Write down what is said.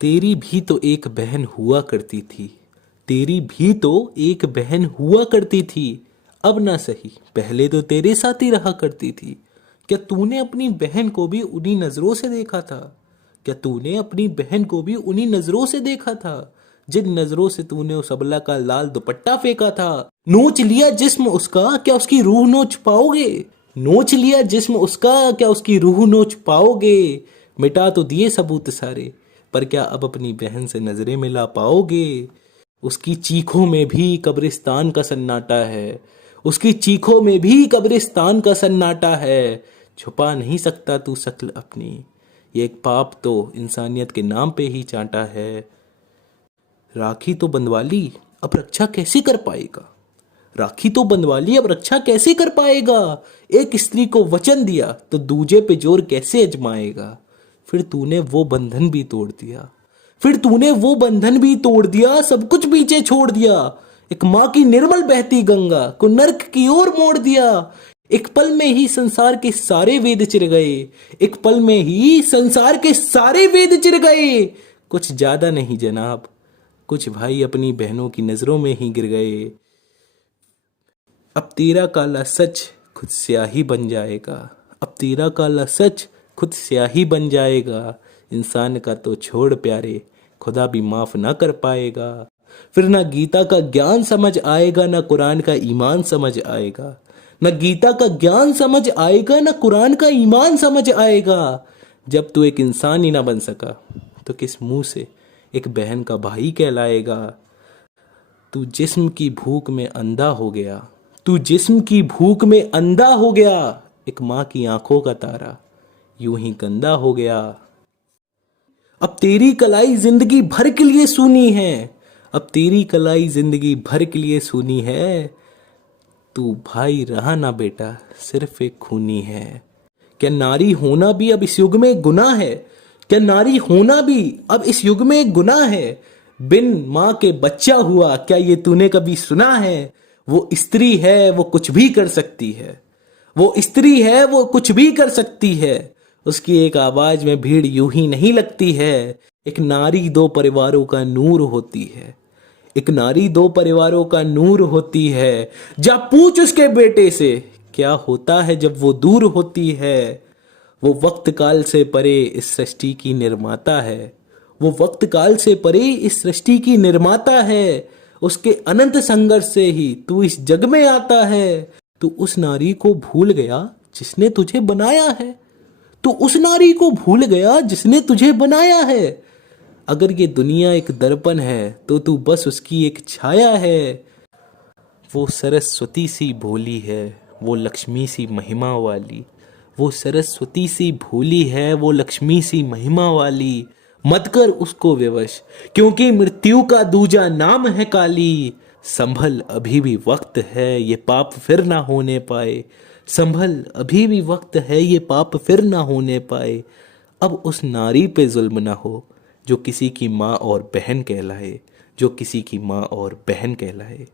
तेरी भी तो एक बहन हुआ करती थी, तेरी भी तो एक बहन हुआ करती थी। अब ना सही, पहले तो तेरे साथ ही रहा करती थी। क्या तूने अपनी बहन को भी उन्हीं नजरों से देखा था? क्या तूने अपनी बहन को भी उन्हीं नजरों से देखा था जिन नजरों से तूने उस अबला का लाल दुपट्टा फेंका था? नोच लिया जिस्म उसका, क्या उसकी रूह नोच पाओगे? नोच लिया जिस्म उसका, क्या उसकी रूह नोच पाओगे? मिटा तो दिए सबूत सारे, पर क्या अब अपनी बहन से नजरें मिला पाओगे? उसकी चीखों में भी कब्रिस्तान का सन्नाटा है, उसकी चीखों में भी कब्रिस्तान का सन्नाटा है। छुपा नहीं सकता तू शक्ल अपनी, ये एक पाप तो इंसानियत के नाम पे ही चांटा है। राखी तो बंधवा ली, अब रक्षा कैसे कर पाएगा? राखी तो बंधवा ली, अब रक्षा कैसे कर पाएगा? एक स्त्री को वचन दिया तो दूजे पे जोर कैसे अजमाएगा? फिर तूने वो बंधन भी तोड़ दिया, फिर तूने वो बंधन भी तोड़ दिया, सब कुछ पीछे छोड़ दिया। एक माँ की निर्मल बहती गंगा को नर्क की ओर मोड़ दिया। एक पल में ही संसार के सारे वेद चिर गए, एक पल में ही संसार के सारे वेद चिर गए। कुछ ज्यादा नहीं जनाब, कुछ भाई अपनी बहनों की नजरों में ही गिर गए। अब तेरा काला सच खुद स्याही बन जाएगा, अब तेरा काला सच खुद स्याही बन जाएगा। इंसान का तो छोड़ प्यारे, खुदा भी माफ ना कर पाएगा। फिर ना गीता का ज्ञान समझ आएगा, ना कुरान का ईमान समझ आएगा। ना गीता का ज्ञान समझ आएगा, ना कुरान का ईमान समझ आएगा। जब तू एक इंसान ही ना बन सका तो किस मुंह से एक बहन का भाई कहलाएगा? तू जिस्म की भूख में अंधा हो गया, तू जिस्म की भूख में अंधा हो गया। एक माँ की आंखों का तारा यूं ही गंदा हो गया। अब तेरी कलाई जिंदगी भर के लिए सूनी है, अब तेरी कलाई जिंदगी भर के लिए सूनी है। तू भाई रहा ना बेटा, सिर्फ एक खूनी है। क्या नारी होना भी अब इस युग में गुनाह है? क्या नारी होना भी अब इस युग में गुनाह है? बिन माँ के बच्चा हुआ, क्या ये तूने कभी सुना है? वो स्त्री है, वो कुछ भी कर सकती है, वो स्त्री है, वो कुछ भी कर सकती है। उसकी एक आवाज में भीड़ यूं ही नहीं लगती है। एक नारी दो परिवारों का नूर होती है, एक नारी दो परिवारों का नूर होती है। जा पूछ उसके बेटे से क्या होता है जब वो दूर होती है। वो वक्त काल से परे इस सृष्टि की निर्माता है, वो वक्त काल से परे इस सृष्टि की निर्माता है। उसके अनंत संघर्ष से ही तू इस जग में आता है। तू उस नारी को भूल गया जिसने तुझे बनाया है, तू उस नारी को भूल गया जिसने तुझे बनाया है। अगर ये दुनिया एक दर्पण है तो तू बस उसकी एक छाया है। वो सरस्वती सी भोली है, वो लक्ष्मी सी महिमा वाली, वो सरस्वती सी भोली है, वो लक्ष्मी सी महिमा वाली। मत कर उसको विवश, क्योंकि मृत्यु का दूजा नाम है काली। संभल अभी भी वक्त है, ये पाप फिर ना होने पाए। संभल अभी भी वक्त है, ये पाप फिर ना होने पाए। अब उस नारी पे जुल्म ना हो जो किसी की माँ और बहन कहलाए, जो किसी की माँ और बहन कहलाए।